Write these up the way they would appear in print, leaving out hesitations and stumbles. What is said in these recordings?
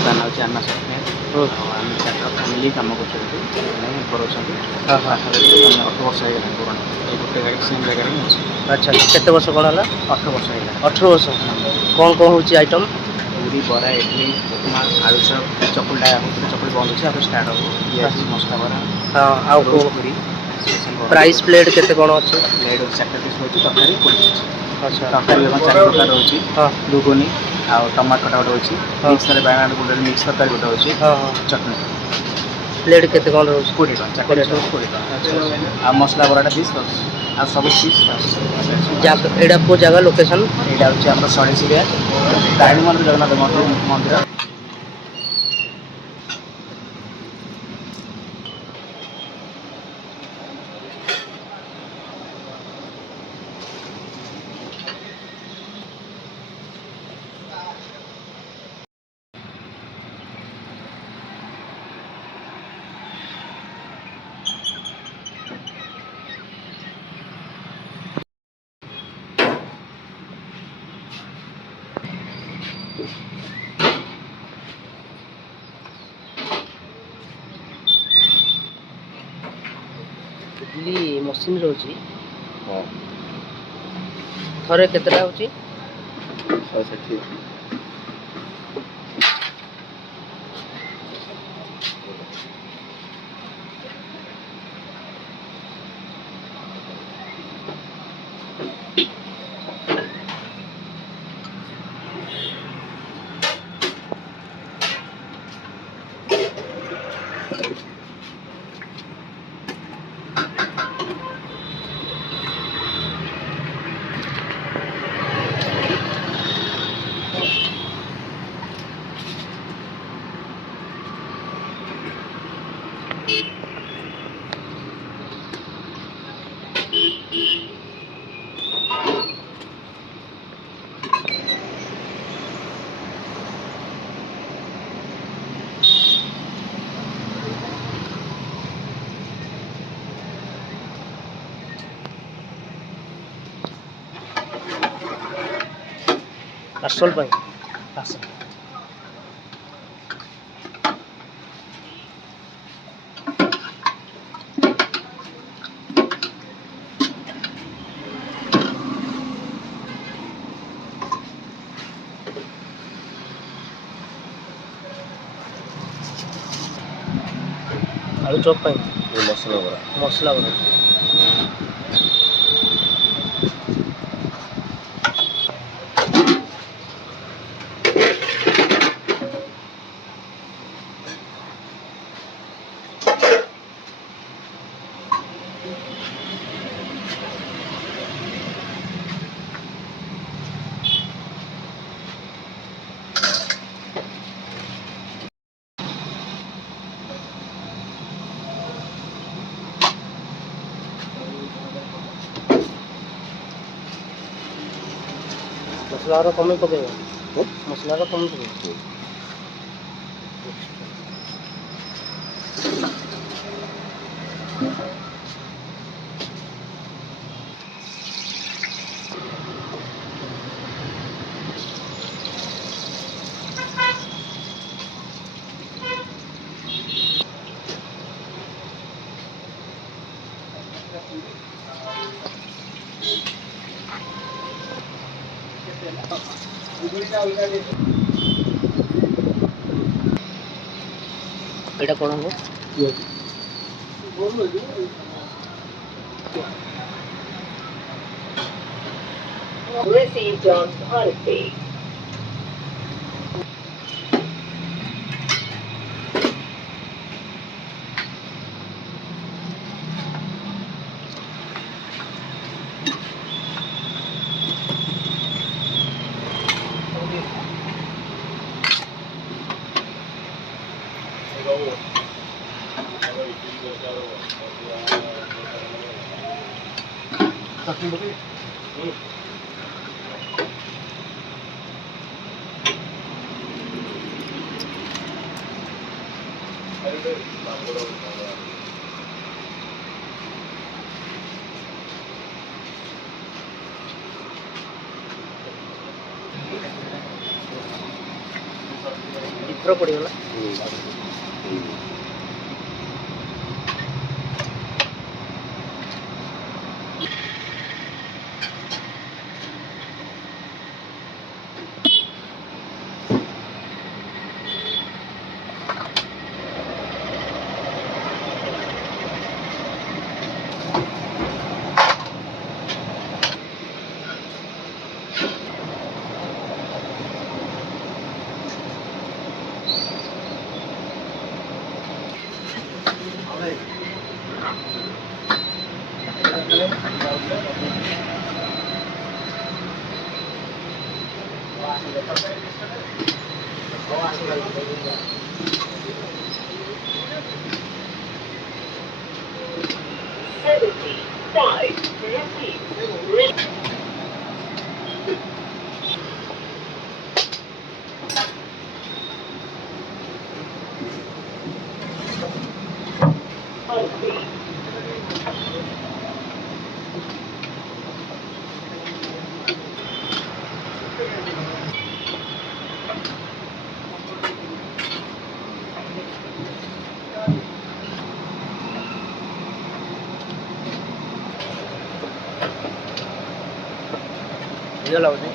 दुकान अच्छे अन्ना सफ्टवेयर आम चार फैमिली कम कर दुकान 8 वर्ष हो पुराना ये गोटे गाड़ी सेम जगह ही अच्छे। अच्छा केते वर्ष कौन है 8 वर्ष है 18 वर्ष कौन कौन होची आइटम पूरी बरा इडली उपमा आलू चप चकुलटा होते चकुल बंद अच्छे आप स्टार्ट हो पियाजी मसला बरा हाँ आउ रोज पूरी प्राइस प्लेट केते कौन अच्छे प्लेट 4 पीस हो तरकारी 20 अच्छा तरकारी 4 प्रकार रोचे हाँ दुगुनी आउ टमाटो खटा गोटे अच्छी हाँ मिक्स बैंगन गोटे मिक्स तरकारी गोटे अच्छी हाँ हाँ चटनी प्लेट केते कौन रोज 20 टका 4 पीस 20 टका आ मसला बराटा 10 आ सब पीस एटा को जगह लोकेशन यहाँ हूँ आम शनिशिया तारिणी मंदिर जगन्नाथ मंदिर इडली मशीन रोची थरे केतेटा होची 160 पार्सल पाई पार्सल आलू चॉप पाई मसला बरा मसला बना मसला कमी पकेगा मसला कमी पकेगा এটা কোন হলো Received on policy. ପଥର ପଡ଼ିଗଲା। ହେଇଗଲା ବୋଧେ।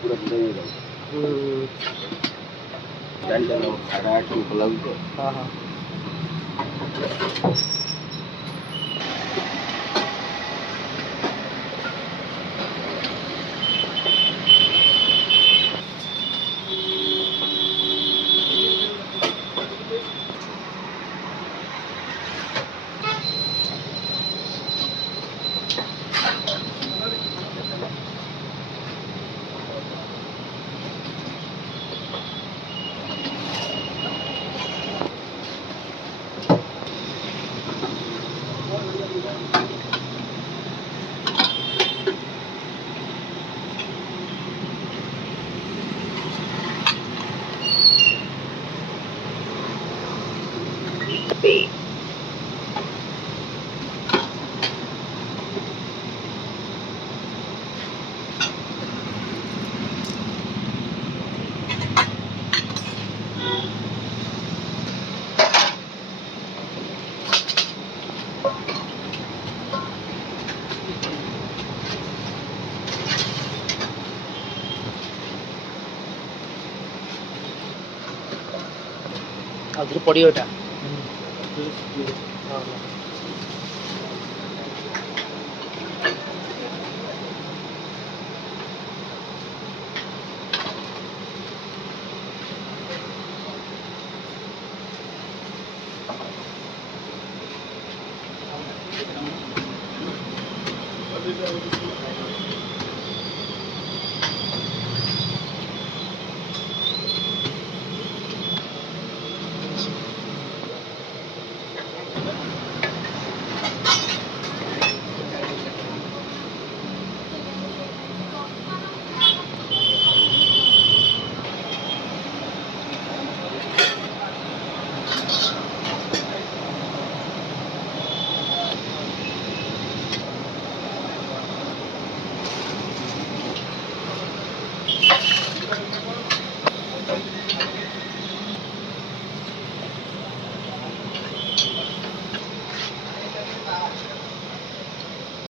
पूरा जुड़ा ही रहा टाइम चल रहा 8:30 को लग तो हाँ हाँ ଆଉଥରେ ପଡ଼ିବ ଏଟା। ହଁ ହଁ Thank you.